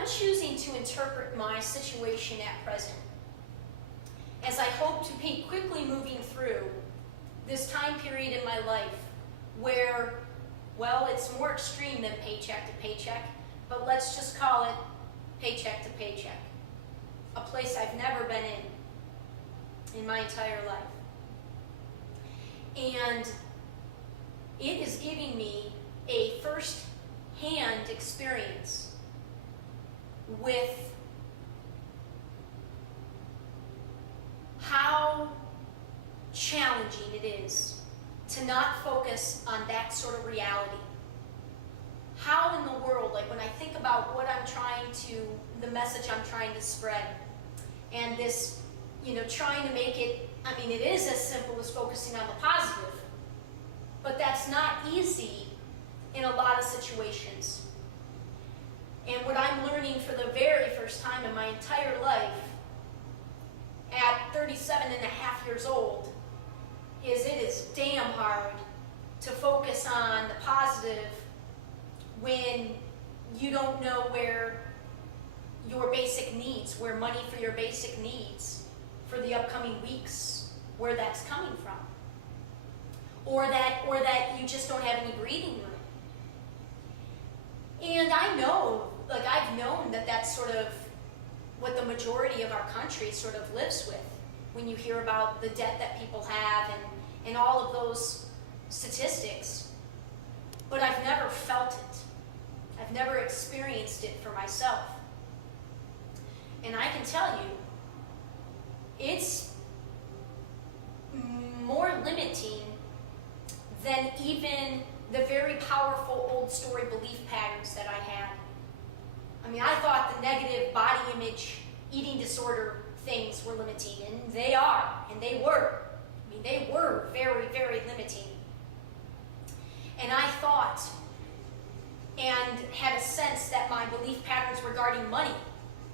I'm choosing to interpret my situation at present as I hope to be quickly moving through this time period in my life where, well, it's more extreme than paycheck to paycheck, but let's just call it paycheck to paycheck. A place I've never been in my entire life. And it is giving me a first-hand experience with how challenging it is to not focus on that sort of reality. How in the world, like when I think about what I'm trying to, the message I'm trying to spread, and this, trying to make it, it is as simple as focusing on the positive, but that's not easy in a lot of situations. And what I'm learning for the very first time in my entire life, at 37 and a half years old, is it is damn hard to focus on the positive when you don't know where your basic needs, where money for your basic needs for the upcoming weeks, where that's coming from. Or that you just don't have any breathing room. And I know, I've known that that's sort of what the majority of our country sort of lives with when you hear about the debt that people have and all of those statistics. But I've never felt it. I've never experienced it for myself. And I can tell you, it's more limiting than even the very powerful old story belief patterns that I had. I thought the negative body image, eating disorder things were limiting, and they are, and they were. They were very, very limiting. And I thought and had a sense that my belief patterns regarding money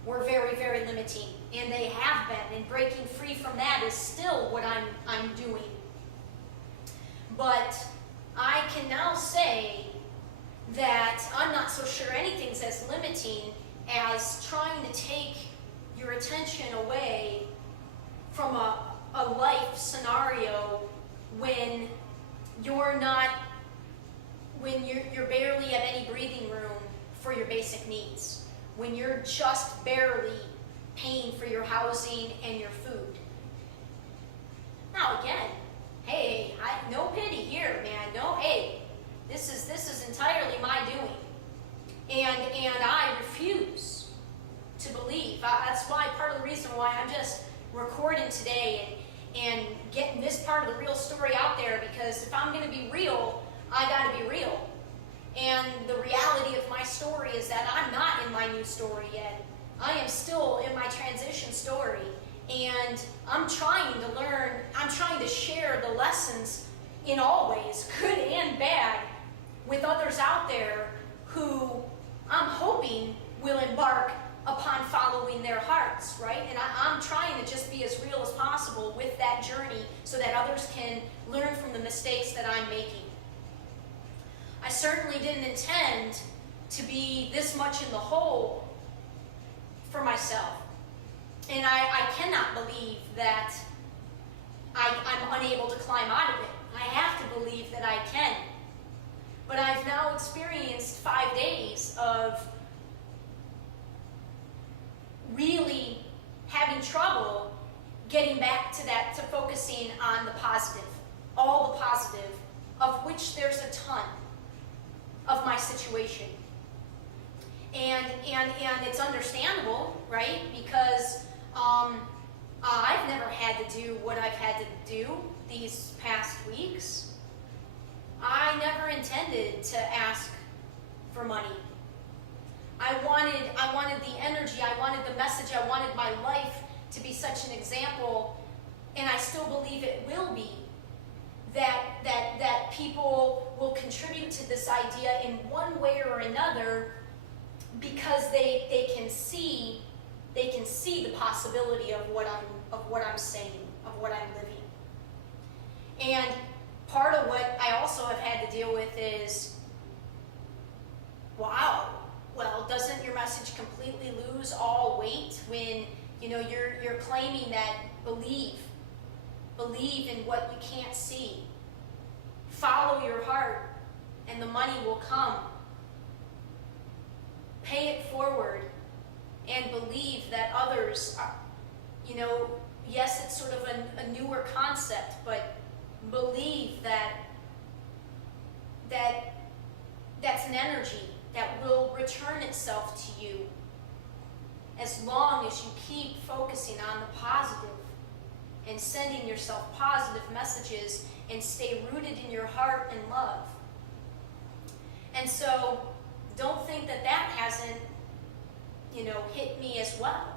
were very, very limiting, and they have been, and breaking free from that is still what I'm doing. But I can now say that I'm not so sure anything's as limiting as trying to take your attention away from a life scenario when you're barely at any breathing room for your basic needs, when you're just barely paying for your housing and your food. Now again, hey, no pity here, man. No, hey, this is entirely my doing, and I refuse to believe. That's why part of the reason why I'm just recording today and getting this part of the real story out there, because if I'm going to be real, I got to be real. And the reality of my story is that I'm not in my new story yet. I am still in my transition story. And I'm trying to learn, I'm trying to share the lessons in all ways, good and bad, with others out there who I'm hoping will embark upon following their hearts, right? And I'm trying to just be as real as possible with that journey so that others can learn from the mistakes that I'm making. I certainly didn't intend to be this much in the hole for myself. And I cannot believe that I'm unable to climb out of it. I have to believe that I can. But I've now experienced 5 days of really having trouble getting back to that, to focusing on the positive, all the positive, of which there's a ton of my situation. And it's understandable, right? Because I've never had to do what I've had to do these past weeks. I never intended to ask for money. I wanted the energy, I wanted the message, I wanted my life to be such an example, and I still believe it will be, that people will contribute to this idea in one way or another, because they can see the possibility of what I'm saying, of what I'm living. And part of what I also have had to deal with is, wow, well, doesn't your message completely lose all weight when, you know, you're claiming that believe in what you can't see. Follow your heart and the money will come. Pay it forward and believe that others are, you know, yes, it's sort of a newer concept, but believe that's an energy that will return itself to you as long as you keep focusing on the positive and sending yourself positive messages and stay rooted in your heart and love. And so don't think that hasn't, you know, hit me as well.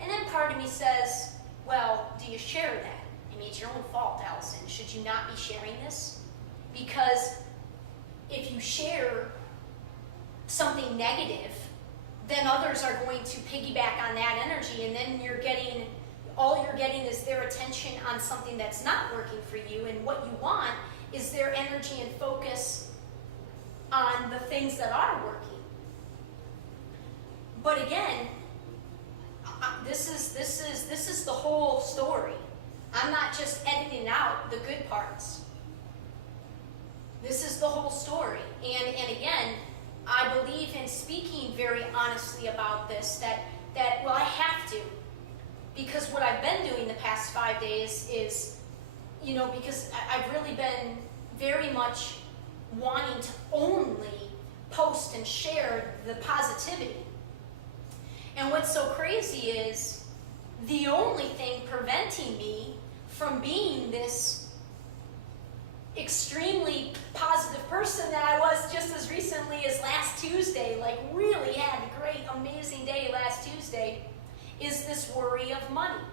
And then part of me says, well, do you share that? I mean, it's your own fault, Alyson. Should you not be sharing this? Because if you share something negative, then others are going to piggyback on that energy, and then all you're getting is their attention on something that's not working for you, and what you want is their energy and focus on the things that are working. But again, this is the whole story. I'm not just editing out the good parts. This is the whole story. And again, I believe in speaking very honestly about this, that well, I have to. Because what I've been doing the past 5 days is, you know, because I've really been very much wanting to only post and share the positivity. And what's so crazy is the only thing preventing me from being this extremely positive person that I was just as recently as last Tuesday, like really had a great, amazing day last Tuesday, is this worry of money.